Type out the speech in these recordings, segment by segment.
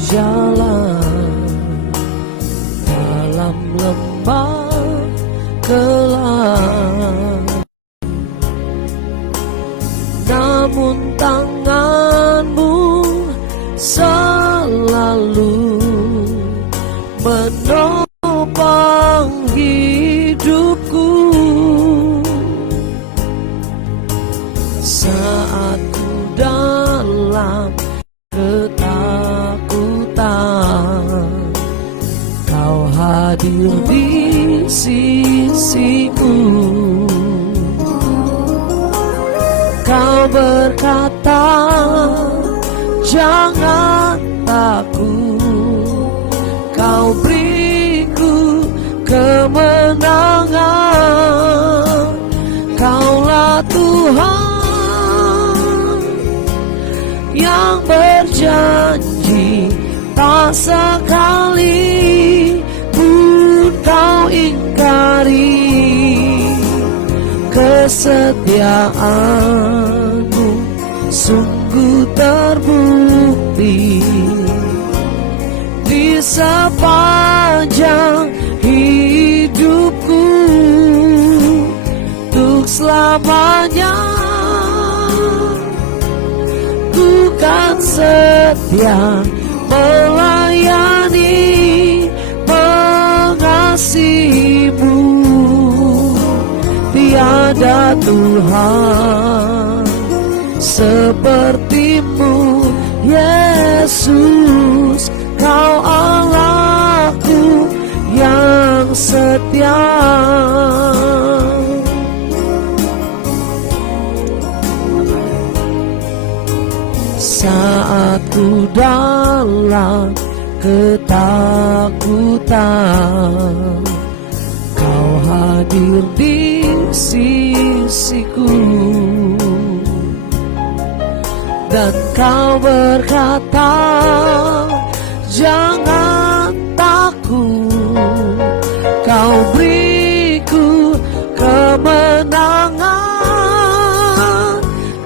berjalan dalam lembah gelap, namun tanganmu selalu menopang hidupku. Saat ku dalam ketakutan, Kau hadir di sisiku. Kau berkata, jangan takut, Kau beriku kemenangan. Kaulah Tuhan yang berjanji, tak sekali pun Kau ingkari. Kesetiaan-Mu sungguh terbukti di sepanjang hidupku. Untuk selamanya ku kan setia melayani, mengasihi-Mu. Tiada Tuhan seperti-Mu, Yesus. Kau Allahku yang setia. Saat ku dalam ketakutan, Kau hadir di sisiku. Dan Kau berkata, jangan takut, Kau beriku kemenangan.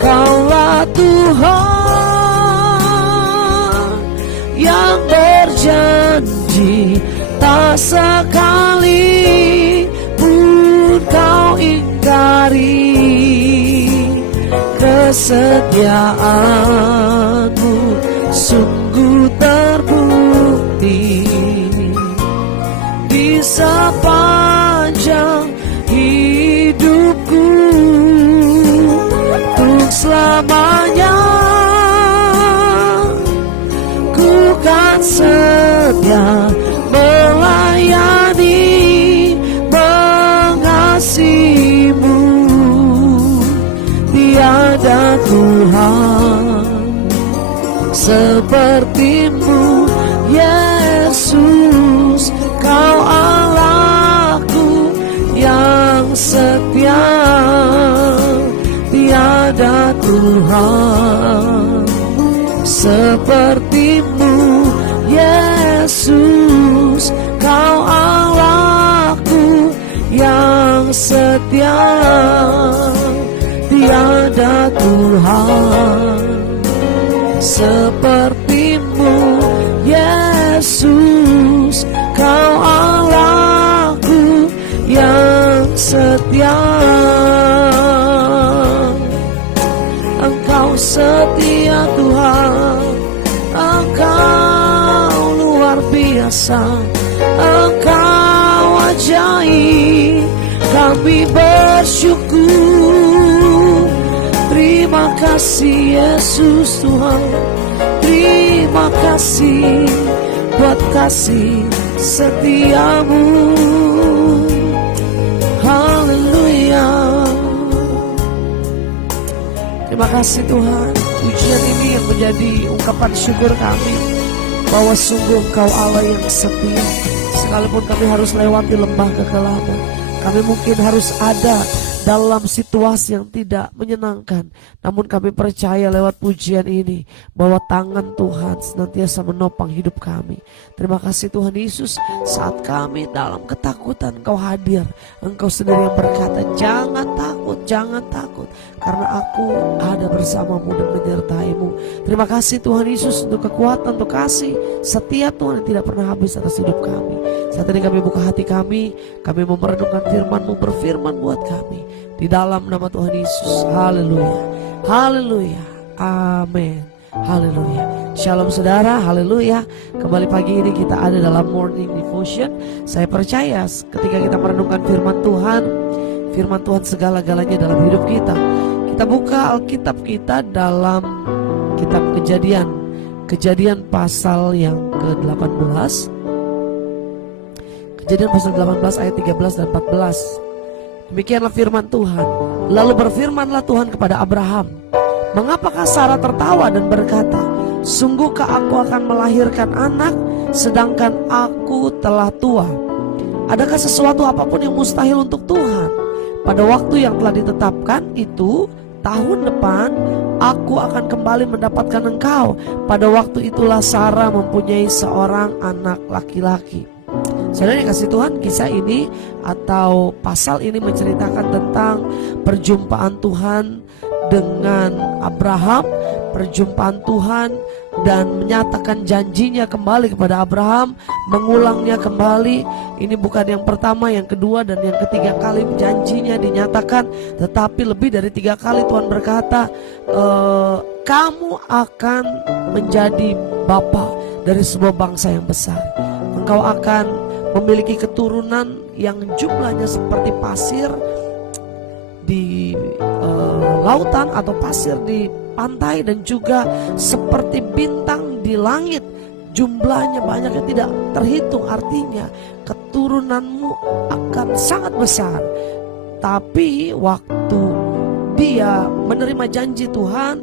Kaulah Tuhan yang berjanji, tak sekali pun Kau ingkari. Kesetiaan-Mu sungguh terbukti di sepanjang hidupku. Untuk selamanya ku kan setia melayani, mengasihi-Mu. Tiada Tuhan seperti-Mu, Yesus. Kau Allahku yang setia. Tiada Tuhan seperti-Mu, Yesus. Kau Allahku yang setia. Tiada Tuhan seperti-Mu, Yesus. Kau Allahku yang setia. Engkau setia Tuhan, Engkau luar biasa, Engkau ajaib. Kami bersyukur. Terima kasih Yesus Tuhan, terima kasih buat kasih setia-Mu. Haleluya. Terima kasih Tuhan, pujian ini yang menjadi ungkapan syukur kami bahwa sungguh Engkau Allah yang setia. Sekalipun kami harus lewati lembah kegelapan, kami mungkin harus ada dalam situasi yang tidak menyenangkan. Namun kami percaya lewat pujian ini bahwa tangan Tuhan senantiasa menopang hidup kami. Terima kasih Tuhan Yesus, saat kami dalam ketakutan Engkau hadir. Engkau sendiri yang berkata, jangan takut, jangan takut, karena aku ada bersamamu dan menyertaimu. Terima kasih Tuhan Yesus untuk kekuatan, untuk kasih setia Tuhan yang tidak pernah habis atas hidup kami. Saat ini kami buka hati kami mau merenungkan firman-Mu, berfirman buat kami. Di dalam nama Tuhan Yesus. Haleluya, haleluya, amin, haleluya. Shalom saudara, haleluya. Kembali pagi ini kita ada dalam morning devotion. Saya percaya ketika kita merenungkan firman Tuhan segala-galanya dalam hidup kita. Kita buka Alkitab kita dalam kitab Kejadian pasal yang ke-18. Kejadian pasal 18 ayat 13 dan 14. Demikianlah firman Tuhan. Lalu berfirmanlah Tuhan kepada Abraham, mengapakah Sarah tertawa dan berkata, sungguhkah aku akan melahirkan anak sedangkan aku telah tua? Adakah sesuatu apapun yang mustahil untuk Tuhan? Pada waktu yang telah ditetapkan itu, tahun depan aku akan kembali mendapatkan engkau. Pada waktu itulah Sarah mempunyai seorang anak laki-laki. Saudara yang kasih Tuhan, kisah ini atau pasal ini menceritakan tentang perjumpaan Tuhan dengan Abraham, perjumpaan Tuhan dan menyatakan janjinya kembali kepada Abraham, mengulangnya kembali. Ini bukan yang pertama, yang kedua dan yang ketiga kali janjinya dinyatakan, tetapi lebih dari 3 kali Tuhan berkata, kamu akan menjadi bapa dari sebuah bangsa yang besar. Engkau akan memiliki keturunan yang jumlahnya seperti pasir di lautan atau pasir di pantai, dan juga seperti bintang di langit. Jumlahnya banyak yang tidak terhitung. Artinya keturunanmu akan sangat besar. Tapi waktu dia menerima janji Tuhan,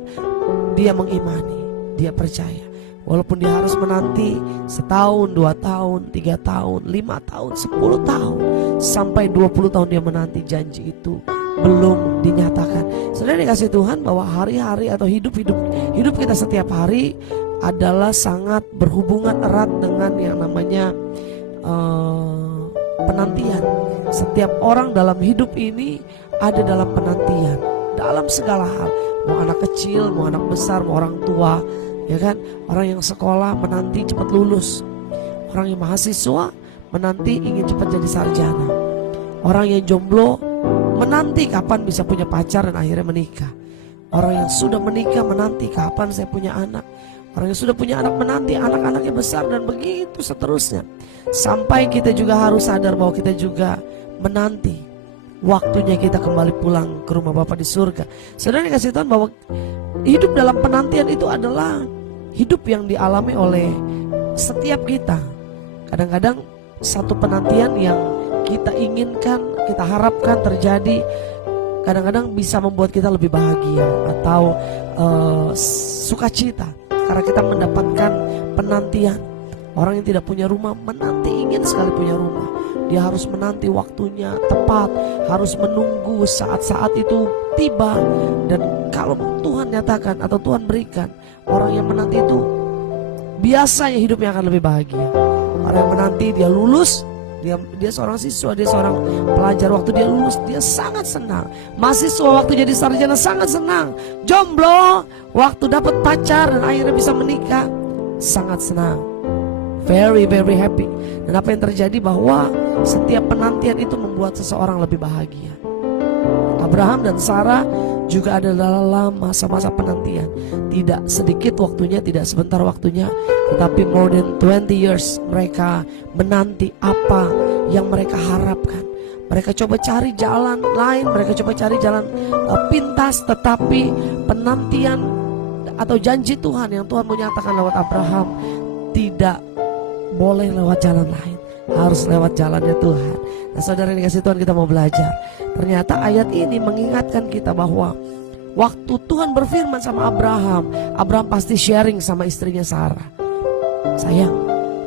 dia mengimani, dia percaya. Walaupun dia harus menanti 1 tahun, 2 tahun, 3 tahun, 5 tahun, 10 tahun, sampai 20 tahun dia menanti, janji itu belum dinyatakan. Saudara dikasih Tuhan, bahwa hari-hari atau hidup kita setiap hari adalah sangat berhubungan erat dengan yang namanya penantian. Setiap orang dalam hidup ini ada dalam penantian, dalam segala hal. Mau anak kecil, mau anak besar, mau orang tua, ya kan? Orang yang sekolah menanti cepat lulus. Orang yang mahasiswa menanti ingin cepat jadi sarjana. Orang yang jomblo menanti kapan bisa punya pacar dan akhirnya menikah. Orang yang sudah menikah menanti kapan saya punya anak. Orang yang sudah punya anak menanti anak-anaknya besar, dan begitu seterusnya. Sampai kita juga harus sadar bahwa kita juga menanti waktunya kita kembali pulang ke rumah Bapa di surga. Saudara dikasih Tuhan, bahwa hidup dalam penantian itu adalah hidup yang dialami oleh setiap kita. Kadang-kadang satu penantian yang kita inginkan, kita harapkan terjadi, kadang-kadang bisa membuat kita lebih bahagia atau sukacita karena kita mendapatkan penantian. Orang yang tidak punya rumah menanti, ingin sekali punya rumah. Dia harus menanti waktunya tepat, harus menunggu saat-saat itu tiba. Dan kalau Tuhan nyatakan atau Tuhan berikan, orang yang menanti itu biasanya hidupnya akan lebih bahagia. Orang yang menanti dia lulus, dia seorang siswa, dia seorang pelajar, waktu dia lulus dia sangat senang. Mahasiswa waktu jadi sarjana sangat senang. Jomblo waktu dapat pacar dan akhirnya bisa menikah sangat senang. Very very happy. Dan apa yang terjadi bahwa setiap penantian itu membuat seseorang lebih bahagia. Abraham dan Sarah juga ada dalam masa-masa penantian. Tidak sedikit waktunya, tidak sebentar waktunya, tetapi more than 20 years mereka menanti apa yang mereka harapkan. Mereka coba cari jalan lain, mereka coba cari jalan pintas, tetapi penantian atau janji Tuhan yang Tuhan menyatakan lewat Abraham tidak boleh lewat jalan lain, harus lewat jalannya Tuhan. Nah saudara yang dikasih Tuhan, kita mau belajar. Ternyata ayat ini mengingatkan kita bahwa waktu Tuhan berfirman sama Abraham, Abraham pasti sharing sama istrinya Sarah. Sayang,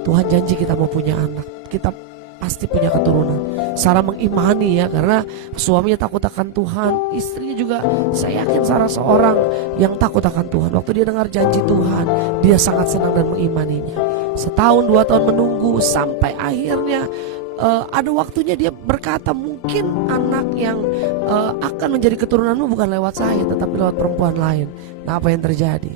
Tuhan janji kita mau punya anak. Kita pasti punya keturunan. Sarah mengimani ya, karena suaminya takut akan Tuhan, istrinya juga saya yakin Sarah seorang yang takut akan Tuhan. Waktu dia dengar janji Tuhan, dia sangat senang dan mengimaninya. Setahun 2 tahun menunggu sampai akhirnya ada waktunya dia berkata, mungkin anak yang akan menjadi keturunanmu bukan lewat saya tetapi lewat perempuan lain. Nah, apa yang terjadi?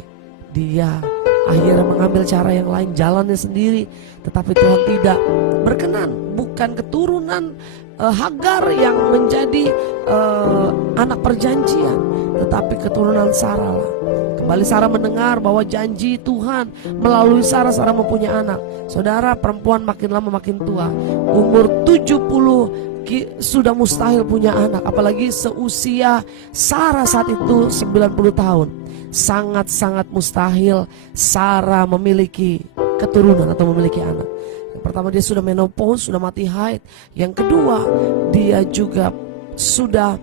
Dia akhirnya mengambil cara yang lain, jalannya sendiri. Tetapi Tuhan tidak berkenan. Bukan keturunan Hagar yang menjadi anak perjanjian, tetapi keturunan Sarah lah. Kembali Sarah mendengar bahwa janji Tuhan melalui Sarah mempunyai anak. Saudara, perempuan makin lama makin tua. Umur 70 sudah mustahil punya anak. Apalagi seusia Sarah saat itu 90 tahun. Sangat-sangat mustahil Sarah memiliki keturunan atau memiliki anak. Yang pertama, dia sudah menopause, sudah mati haid. Yang kedua, dia juga sudah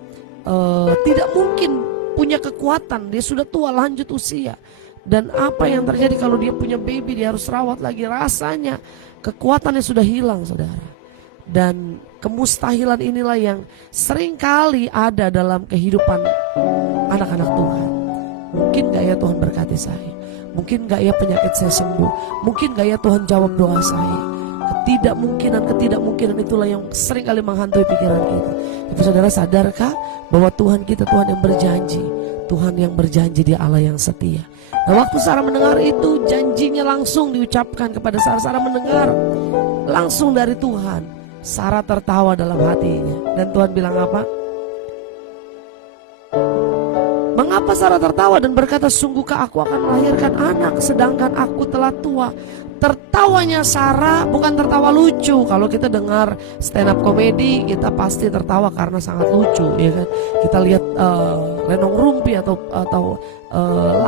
tidak mungkin punya kekuatan. Dia sudah tua, lanjut usia. Dan apa yang terjadi kalau dia punya baby, dia harus rawat lagi. Rasanya kekuatannya sudah hilang, saudara. Dan kemustahilan inilah yang seringkali ada dalam kehidupan anak-anak Tuhan. Mungkin gak ya Tuhan berkati saya? Mungkin gak ya penyakit saya sembuh? Mungkin gak ya Tuhan jawab doa saya? Ketidakmungkinan itulah yang seringkali menghantui pikiran kita. Tapi saudara, sadarkah bahwa Tuhan kita Tuhan yang berjanji? Tuhan yang berjanji, Dia Allah yang setia. Nah, waktu Sarah mendengar itu, janjinya langsung diucapkan kepada Sarah. Sarah mendengar langsung dari Tuhan. Sarah tertawa dalam hatinya. Dan Tuhan bilang apa? Mengapa Sarah tertawa dan berkata, sungguhkah aku akan melahirkan anak sedangkan aku telah tua? Tertawanya Sarah bukan tertawa lucu. Kalau kita dengar stand up komedi, kita pasti tertawa karena sangat lucu, ya kan? Kita lihat lenong rumpi atau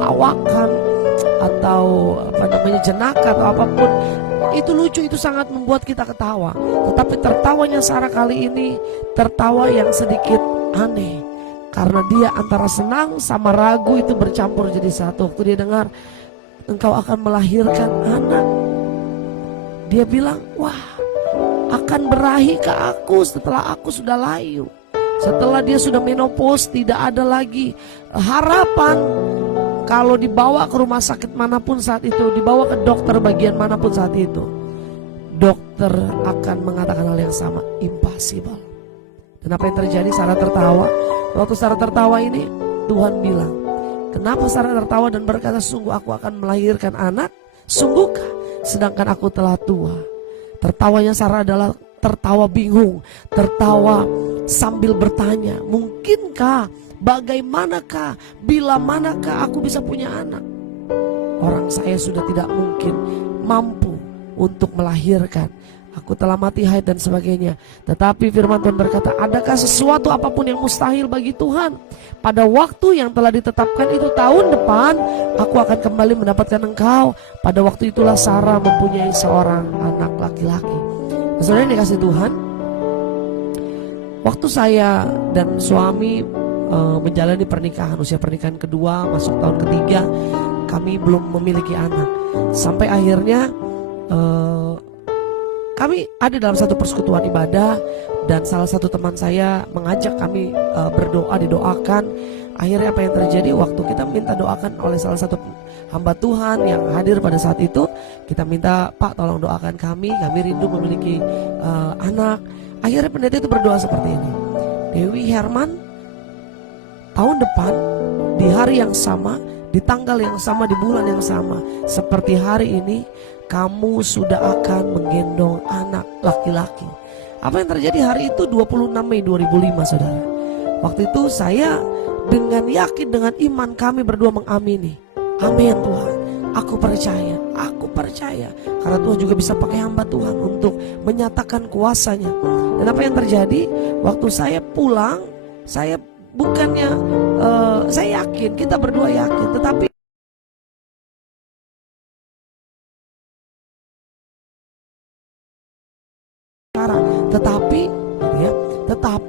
lawakan atau apa namanya, jenaka atau apapun, itu lucu, itu sangat membuat kita ketawa. Tetapi tertawanya Sarah kali ini tertawa yang sedikit aneh, karena dia antara senang sama ragu itu bercampur jadi satu. Waktu dia dengar engkau akan melahirkan anak, dia bilang, wah, akan berahi ke aku setelah aku sudah layu. Setelah dia sudah menopause, tidak ada lagi harapan. Kalau dibawa ke rumah sakit manapun saat itu, dibawa ke dokter bagian manapun saat itu, dokter akan mengatakan hal yang sama, impossible. Dan apa yang terjadi? Sarah tertawa. Waktu Sarah tertawa ini, Tuhan bilang, kenapa Sarah tertawa dan berkata, sungguh aku akan melahirkan anak? Sungguhkah? Sedangkan aku telah tua. Tertawanya Sarah adalah tertawa bingung, tertawa sambil bertanya, mungkinkah, bagaimanakah, bila manakah aku bisa punya anak? Orang saya sudah tidak mungkin mampu untuk melahirkan. Aku telah mati haid dan sebagainya. Tetapi firman Tuhan berkata, adakah sesuatu apapun yang mustahil bagi Tuhan? Pada waktu yang telah ditetapkan itu tahun depan, aku akan kembali mendapatkan engkau. Pada waktu itulah Sarah mempunyai seorang anak laki-laki. Saudara yang dikasih Tuhan, waktu saya dan suami menjalani pernikahan, usia pernikahan kedua masuk tahun ketiga, kami belum memiliki anak. Sampai akhirnya kami ada dalam satu persekutuan ibadah, dan salah satu teman saya mengajak kami berdoa, didoakan. Akhirnya apa yang terjadi? Waktu kita minta doakan oleh salah satu hamba Tuhan yang hadir pada saat itu, kita minta, Pak tolong doakan kami rindu memiliki anak. Akhirnya pendeta itu berdoa seperti ini, Dewi Herman, tahun depan di hari yang sama, di tanggal yang sama, di bulan yang sama seperti hari ini, kamu sudah akan menggendong anak laki-laki. Apa yang terjadi hari itu? 26 Mei 2005, saudara. Waktu itu saya dengan yakin, dengan iman kami berdua mengamini. Amin Tuhan, aku percaya. Karena Tuhan juga bisa pakai hamba Tuhan untuk menyatakan kuasanya. Dan apa yang terjadi? Waktu saya pulang, saya bukannya saya yakin, kita berdua yakin, tetapi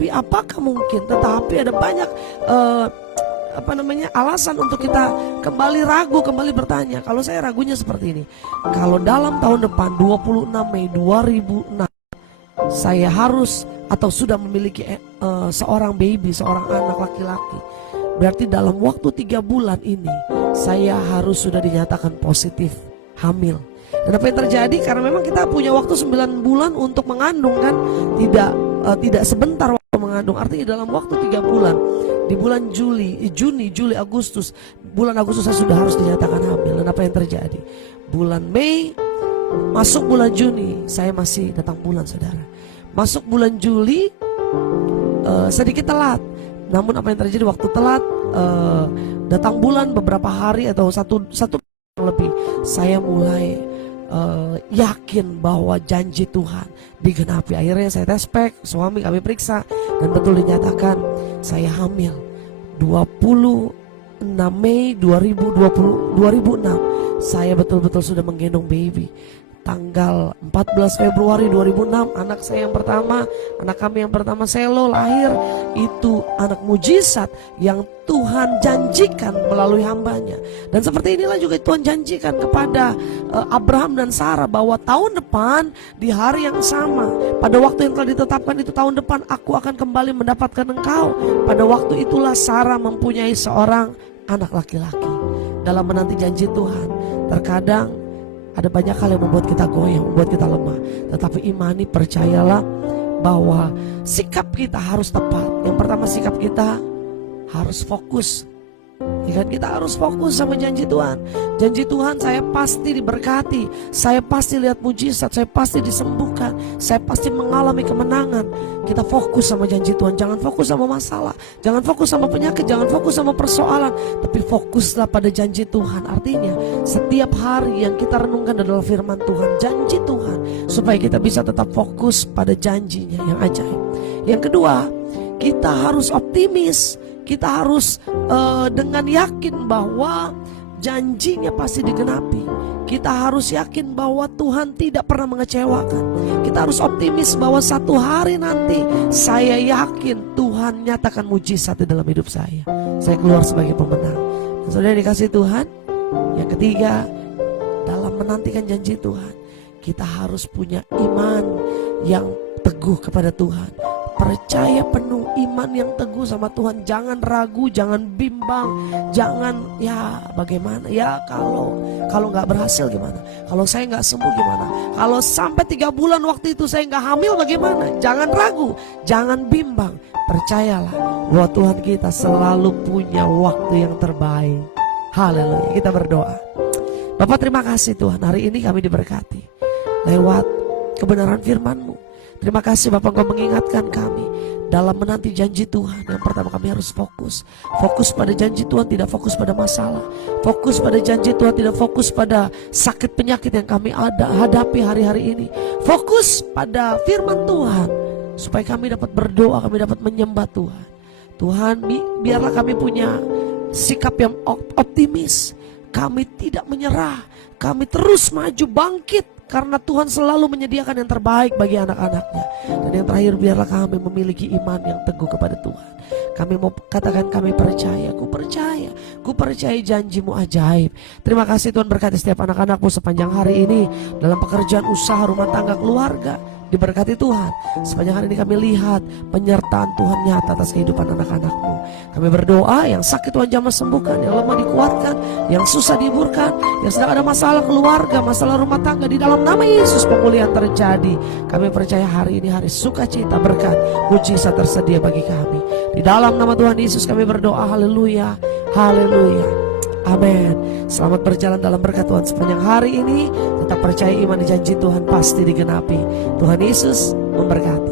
apakah mungkin? Tetapi ada banyak alasan untuk kita kembali ragu, kembali bertanya. Kalau saya ragunya seperti ini, kalau dalam tahun depan 26 Mei 2006 saya harus atau sudah memiliki seorang baby, seorang anak laki-laki, berarti dalam waktu 3 bulan ini saya harus sudah dinyatakan positif hamil. Dan apa yang terjadi? Karena memang kita punya waktu 9 bulan untuk mengandung kan, tidak sebentar waktu mengandung. Artinya dalam waktu 3 bulan, di bulan Juni, Juli, Agustus, bulan Agustus saya sudah harus dinyatakan hamil. Dan apa yang terjadi? Bulan Mei, masuk bulan Juni, saya masih datang bulan, saudara. Masuk bulan Juli, sedikit telat. Namun apa yang terjadi waktu telat, datang bulan beberapa hari atau satu lebih, saya mulai yakin bahwa janji Tuhan digenapi. Akhirnya saya tes pack, suami kami periksa, dan betul dinyatakan saya hamil. 26 Mei 2006 saya betul-betul sudah menggendong baby. Tanggal 14 Februari 2006 anak saya yang pertama, anak kami yang pertama Selo lahir. Itu anak mujizat yang Tuhan janjikan melalui hambanya. Dan seperti inilah juga Tuhan janjikan kepada Abraham dan Sarah, bahwa tahun depan di hari yang sama, pada waktu yang telah ditetapkan itu tahun depan, aku akan kembali mendapatkan engkau. Pada waktu itulah Sarah mempunyai seorang anak laki-laki. Dalam menanti janji Tuhan, terkadang ada banyak hal yang membuat kita goyah, membuat kita lemah. Tetapi imani, percayalah bahwa sikap kita harus tepat. Yang pertama, sikap kita harus fokus. Ya kan, kita harus fokus sama janji Tuhan. Janji Tuhan, saya pasti diberkati, saya pasti lihat mujizat, saya pasti disembuhkan, saya pasti mengalami kemenangan. Kita fokus sama janji Tuhan. Jangan fokus sama masalah, jangan fokus sama penyakit, jangan fokus sama persoalan, tapi fokuslah pada janji Tuhan. Artinya setiap hari yang kita renungkan adalah firman Tuhan, janji Tuhan, supaya kita bisa tetap fokus pada janjinya yang ajaib. Yang kedua, kita harus optimis. Kita harus dengan yakin bahwa janjinya pasti digenapi. Kita harus yakin bahwa Tuhan tidak pernah mengecewakan. Kita harus optimis bahwa satu hari nanti saya yakin Tuhan nyatakan mujizat di dalam hidup saya. Saya keluar sebagai pemenang. Dan saudara dikasih Tuhan, yang ketiga, dalam menantikan janji Tuhan, kita harus punya iman yang teguh kepada Tuhan. Percaya penuh, iman yang teguh sama Tuhan. Jangan ragu, jangan bimbang, jangan ya bagaimana, ya kalau nggak berhasil gimana, kalau saya nggak sembuh gimana, kalau sampai 3 bulan waktu itu saya nggak hamil bagaimana. Jangan ragu, jangan bimbang. Percayalah bahwa Tuhan kita selalu punya waktu yang terbaik. Haleluya. Kita berdoa. Bapak, terima kasih Tuhan, hari ini kami diberkati lewat kebenaran firman-Mu. Terima kasih Bapak, Engkau mengingatkan kami dalam menanti janji Tuhan. Yang pertama, kami harus fokus. Fokus pada janji Tuhan, tidak fokus pada masalah. Fokus pada janji Tuhan, tidak fokus pada sakit penyakit yang kami hadapi hari-hari ini. Fokus pada firman Tuhan, supaya kami dapat berdoa, kami dapat menyembah Tuhan. Tuhan, biarlah kami punya sikap yang optimis. Kami tidak menyerah, kami terus maju bangkit, karena Tuhan selalu menyediakan yang terbaik bagi anak-anaknya. Dan yang terakhir, biarlah kami memiliki iman yang teguh kepada Tuhan. Kami mau katakan, kami percaya, ku percaya janji-Mu ajaib. Terima kasih Tuhan, berkati setiap anak-anak-Mu sepanjang hari ini, dalam pekerjaan, usaha, rumah tangga, keluarga. Diberkati Tuhan. Sepanjang hari ini kami lihat penyertaan Tuhan nyata atas kehidupan anak-anak-Mu. Kami berdoa, yang sakit Tuhan jamah sembuhkan, yang lemah dikuatkan, yang susah dihiburkan, yang sedang ada masalah keluarga, masalah rumah tangga, di dalam nama Yesus pemulihan terjadi. Kami percaya hari ini hari sukacita, berkat, mujizat tersedia bagi kami. Di dalam nama Tuhan Yesus kami berdoa. Haleluya, haleluya, amin. Selamat berjalan dalam berkat Tuhan sepanjang hari ini. Tetap percaya, iman di janji Tuhan pasti digenapi. Tuhan Yesus memberkati.